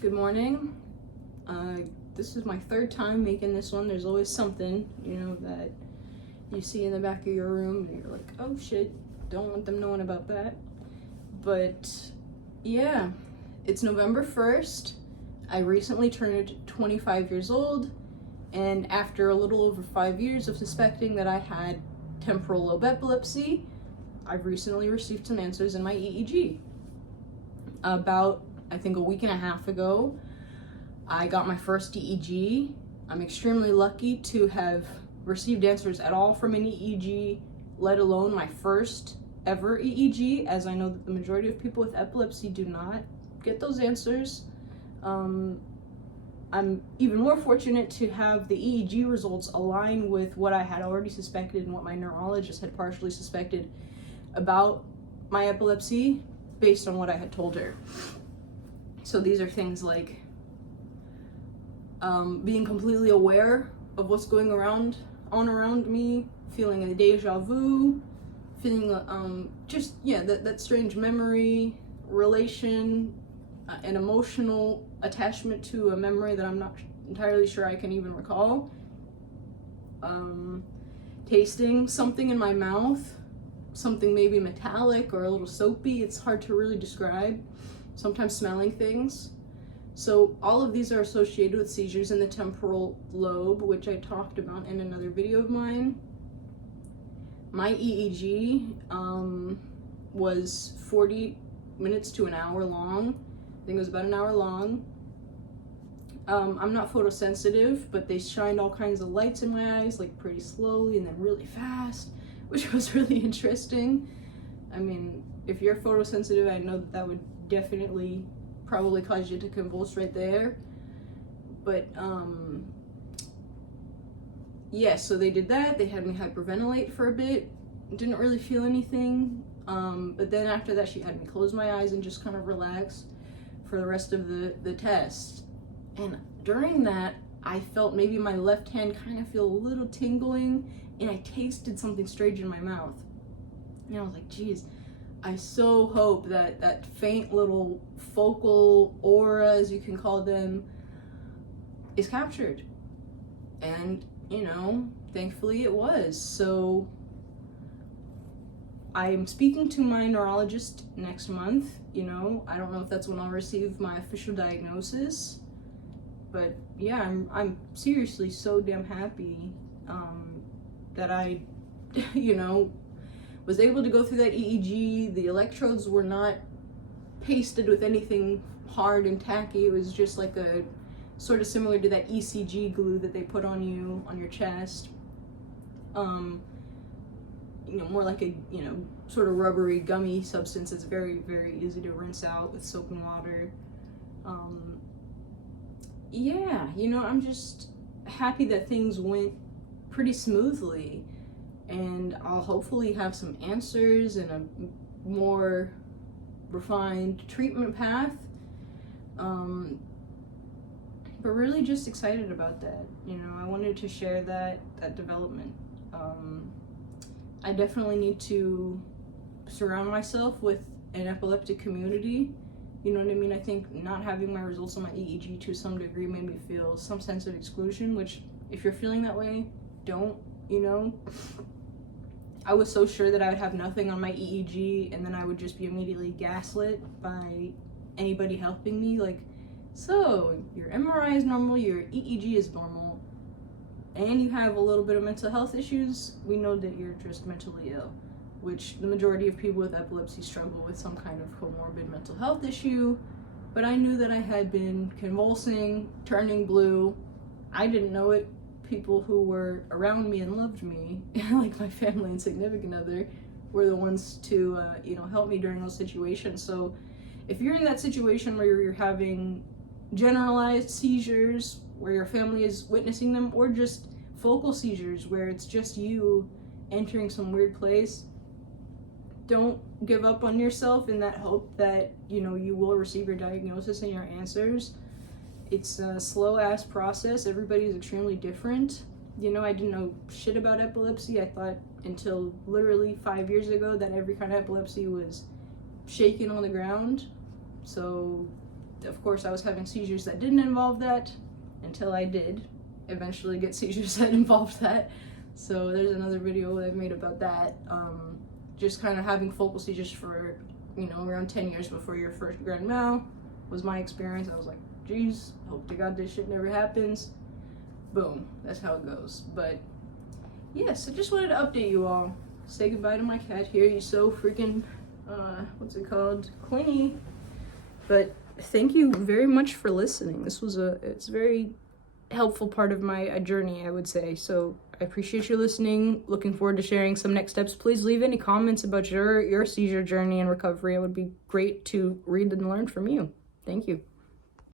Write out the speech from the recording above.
Good morning. This is my third time making this one. There's always something, that you see in the back of your room and you're like, oh shit, don't want them knowing about that. But yeah, it's November 1st. I recently turned 25 years old, and after a little over 5 years of suspecting that I had temporal lobe epilepsy, I've recently received some answers in my EEG. About, I think, a week and a half ago, I got my first EEG. I'm extremely lucky to have received answers at all from an EEG, let alone my first ever EEG, as I know that the majority of people with epilepsy do not get those answers. I'm even more fortunate to have the EEG results align with what I had already suspected and what my neurologist had partially suspected about my epilepsy based on what I had told her. So these are things like being completely aware of what's going around me, feeling a deja vu, feeling that strange memory, relation, an emotional attachment to a memory that I'm not entirely sure I can even recall. Tasting something in my mouth, something maybe metallic or a little soapy, it's hard to really describe. Sometimes smelling things. So all of these are associated with seizures in the temporal lobe, which I talked about in another video of mine. My EEG was 40 minutes to an hour long. I think it was about an hour long. I'm not photosensitive, but they shined all kinds of lights in my eyes, like pretty slowly and then really fast, which was really interesting. I mean, if you're photosensitive, I know that would definitely probably cause you to convulse right there. But so they did that. They had me hyperventilate for a bit. Didn't really feel anything. But then after that, she had me close my eyes and just kind of relax for the rest of the test. And during that, I felt maybe my left hand kind of feel a little tingling, and I tasted something strange in my mouth. And I was like, geez, I so hope that that faint little focal aura, as you can call them, is captured. And, thankfully it was. So I'm speaking to my neurologist next month. I don't know if that's when I'll receive my official diagnosis. But yeah, I'm seriously so damn happy that I, was able to go through that EEG. The electrodes were not pasted with anything hard and tacky. It was just like a sort of similar to that ECG glue that they put on you on your chest. More like a sort of rubbery gummy substance that's very, very easy to rinse out with soap and water. I'm just happy that things went pretty smoothly, and I'll hopefully have some answers and a more refined treatment path. But really just excited about that. I wanted to share that development. I definitely need to surround myself with an epileptic community. You know what I mean? I think not having my results on my EEG to some degree made me feel some sense of exclusion, which if you're feeling that way, don't, I was so sure that I would have nothing on my EEG, and then I would just be immediately gaslit by anybody helping me. Like, so your MRI is normal, your EEG is normal, and you have a little bit of mental health issues, we know that you're just mentally ill. Which the majority of people with epilepsy struggle with some kind of comorbid mental health issue. But I knew that I had been convulsing, turning blue. I didn't know it. People who were around me and loved me, like my family and significant other, were the ones to help me during those situations. So if you're in that situation where you're having generalized seizures, where your family is witnessing them, or just focal seizures where it's just you entering some weird place, don't give up on yourself in that hope that you will receive your diagnosis and your answers. It's a slow ass process. Everybody is extremely different. I didn't know shit about epilepsy. I thought until literally 5 years ago that every kind of epilepsy was shaken on the ground. So of course, I was having seizures that didn't involve that until I did eventually get seizures that involved that. So there's another video that I've made about that. Just kind of having focal seizures for, around 10 years before your first grand mal was my experience. I was like, geez, hope to God this shit never happens. Boom, that's how it goes. But yes, I just wanted to update you all. Say goodbye to my cat here. He's so freaking, clingy. But thank you very much for listening. It's a very helpful part of my journey, I would say. So I appreciate you listening. Looking forward to sharing some next steps. Please leave any comments about your seizure journey and recovery. It would be great to read and learn from you. Thank you.